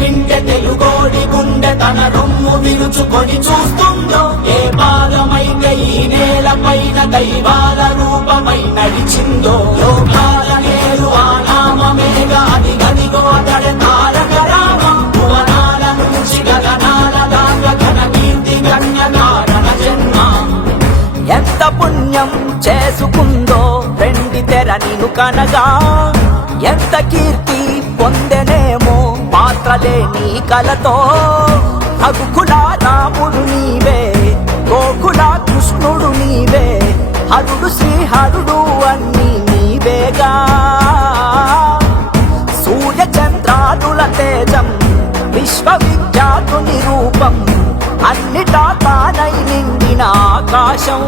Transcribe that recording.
వింటే తెలుగోడి గుండె తన రొమ్ము విరుచుకొని చూస్తుందో. ఏ పాదమైతే ఈ నేల పైన దైవాల రూపమై నడిచిందో. లోకాల నేరు ఆ నామమేగా అది గదిగో అతడే తారక రామం. భువనాల నుంచి గగనాల దాకా ఘన కీర్తి గణ్య కారణ జన్మ. ఎంత పుణ్యం చేసుకుందో వెండి తెర నిన్ను కనగా. ఎంత కీర్తి పొందెనేమో పాత్రలే నీ కలతో. రఘుకుల రాముడు నీవే, గోకుల కృష్ణుడు నీవే, హరుడు శ్రీహరుడు అన్నీ నీవేగా. సూర్య చంద్రాదుల తేజం విశ్వవిఖ్యాతుని రూపం. అన్నిటా తానై నిండిన ఆకాశం.